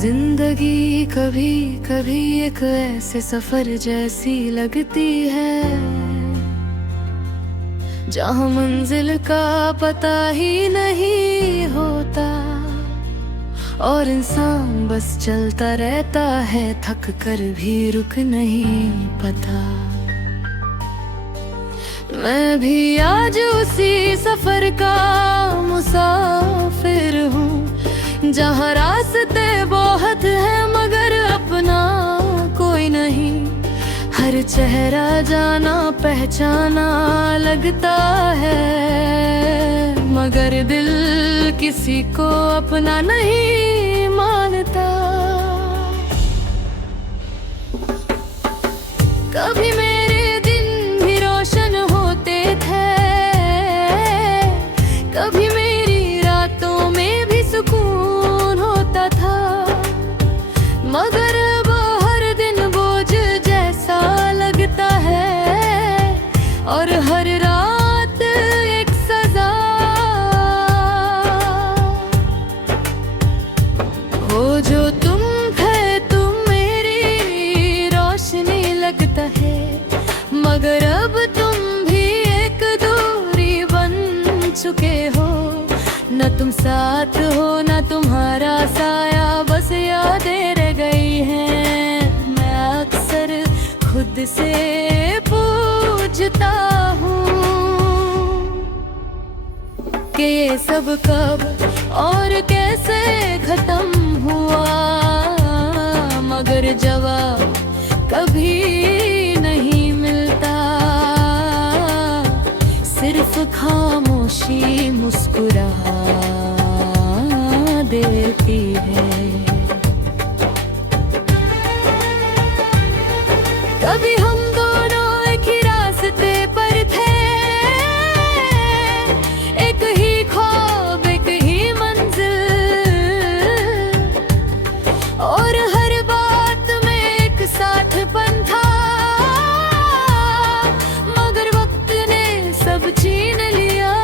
जिंदगी कभी कभी एक ऐसे सफर जैसी लगती है जहाँ मंजिल का पता ही नहीं होता और इंसान बस चलता रहता है, थक कर भी रुक नहीं पाता। मैं भी आज उसी सफर का मुसाफिर हूँ जहाँ रास्ते बहुत हैं मगर अपना कोई नहीं। हर चेहरा जाना पहचाना लगता है मगर दिल किसी को अपना नहीं मानता। कभी मेरे दिन भी रोशन होते थे, कभी मेरी रातों में भी सुकून होता था, मगर अब हर दिन बोझ जैसा लगता है और हर रात एक सजा। हो जो तुम है तुम मेरी रोशनी लगता है, मगर अब तुम भी एक दूरी बन चुके हो। न तुम साथ हो न तुम्हारा साया, बस यादें रह गई हैं। मैं अक्सर खुद से पूछता हूँ कि ये सब कब और कैसे खत्म हुआ, मगर जवाब कभी नहीं मिलता। सिर्फ खामोशी मुस्कुरा देती है। कभी हम दोनों एक ही रास्ते पर थे, एक ही ख्वाब एक ही मंजिल, और हर बात में एक साथपन था, मगर वक्त ने सब छीन लिया।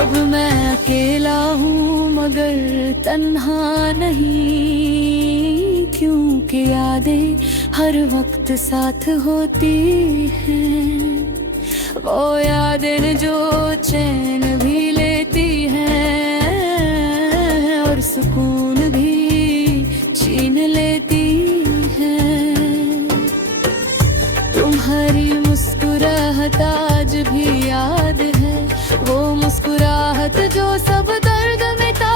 अब मैं अकेला हूँ मगर तन्हा नहीं, क्योंकि यादें हर वक्त साथ होती हैं। वो यादें जो चैन भी लेती हैं और सुकून भी छीन लेती हैं। तुम्हारी मुस्कुराहट आज भी याद है, वो मुस्कुराहट जो सब दर्द मिटा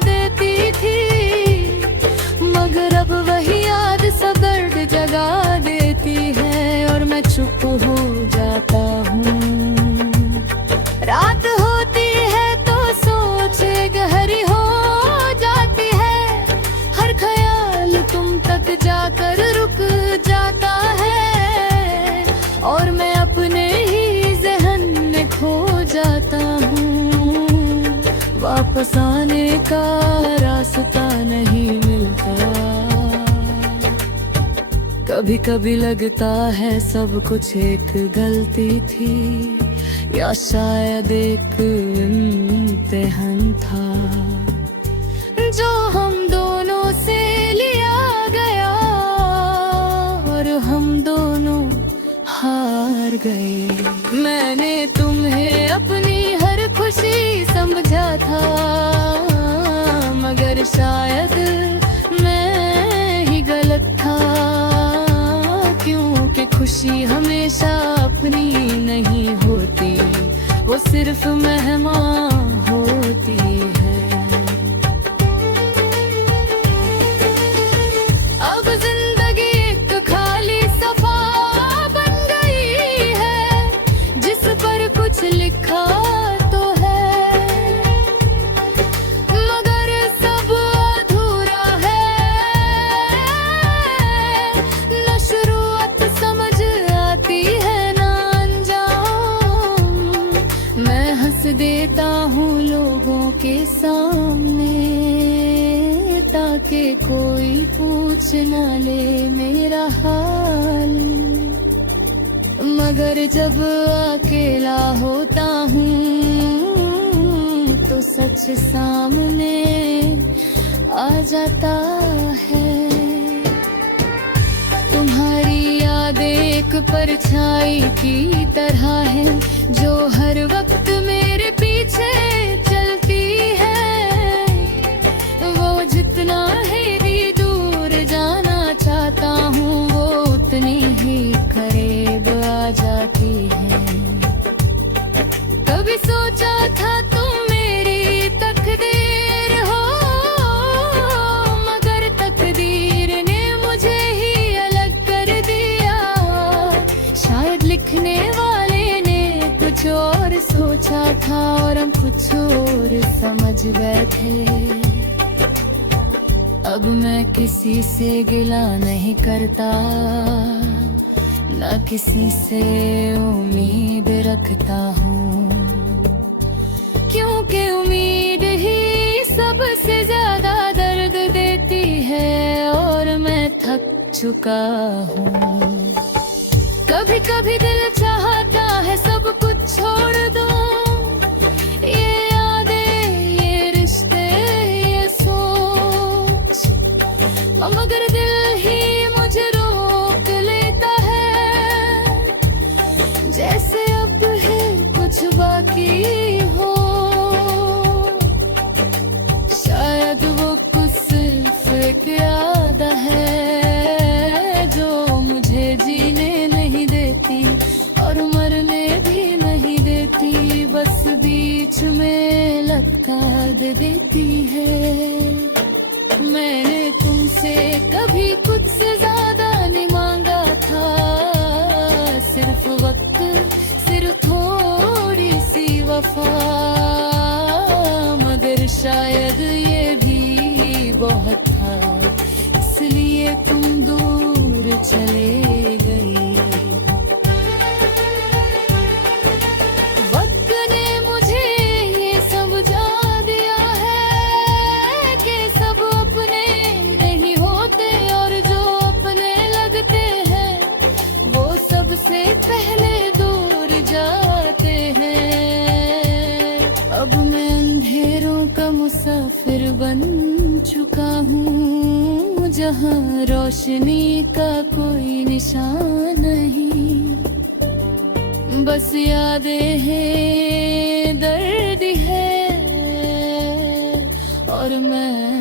देती थी, मगर अब वही याद सब दर्द जगा देती है और मैं चुप हो जाता हूँ। रात होती है तो सोचे गहरी हो जाती है, हर ख्याल तुम तक जाकर रुक जाता है और मैं अपने ही ज़हन में खो जाता हूँ। वापस आने का रास्ता नहीं मिलता। कभी कभी लगता है सब कुछ एक गलती थी या शायद एक इम्तिहान था जो हम दोनों से लिया गया और हम दोनों हार गए। मैंने तुम्हें अपनी हर खुशी समझा था, मगर शायद मैं ही गलत था, क्योंकि खुशी हमेशा अपनी नहीं होती, वो सिर्फ मेहमान होती है। अब जिंदगी एक खाली सफा बन गई है, जिस पर कुछ लिखा तो है, मगर सब अधूरा है। न शुरुआत समझ आती है न अंजाम। मैं हंस देता हूँ लोगों के सामने ताकि कोई पूछ न ले मेरा हाल, मगर जब अकेला होता हूँ तो सच सामने आ जाता है। तुम्हारी याद एक परछाई की तरह है जो हर वक्त मेरे पीछे चलती है। वो जितना ही दूर जाना चाहता हूँ वो उतनी ही करीब आ जाती है। कभी सोचा था तुम मेरी तकदीर हो, मगर तकदीर ने मुझे ही अलग कर दिया। शायद लिखने वाले ने कुछ और सोचा था और हम कुछ और समझ बैठे। अब मैं किसी से गिला नहीं करता, न किसी से उम्मीद रखता हूँ, क्योंकि उम्मीद ही सबसे ज्यादा दर्द देती है और मैं थक चुका हूँ। कभी कभी दिल चाहता है सब कुछ छोड़ दूँ, ये यादें, ये रिश्ते, ये सोच, मगर दिल ही मुझे रोक लेता है। जैसे अब है कुछ बाकी हो, शायद वो कुछ सिर्फ एक याद है जो मुझे जीने नहीं देती और मरने भी नहीं देती, बस बीच में लटका दे देती है। मैंने तुमसे कभी कुछ से ज्यादा नहीं मांगा था, सिर्फ वक्त, सिर्फ थोड़ी सी वफा, मगर शायद ये भी बहुत था, इसलिए तुम दूर चले गई। वक्त ने मुझे ये समझा दिया है कि सब अपने नहीं होते और जो अपने लगते हैं वो सबसे पहले दूर जाते हैं। अब मैं अंधेरों का मुसाफिर बन चुका हूँ, जहाँ रोशनी का कोई निशान नहीं, बस यादें हैं, दर्द है और मैं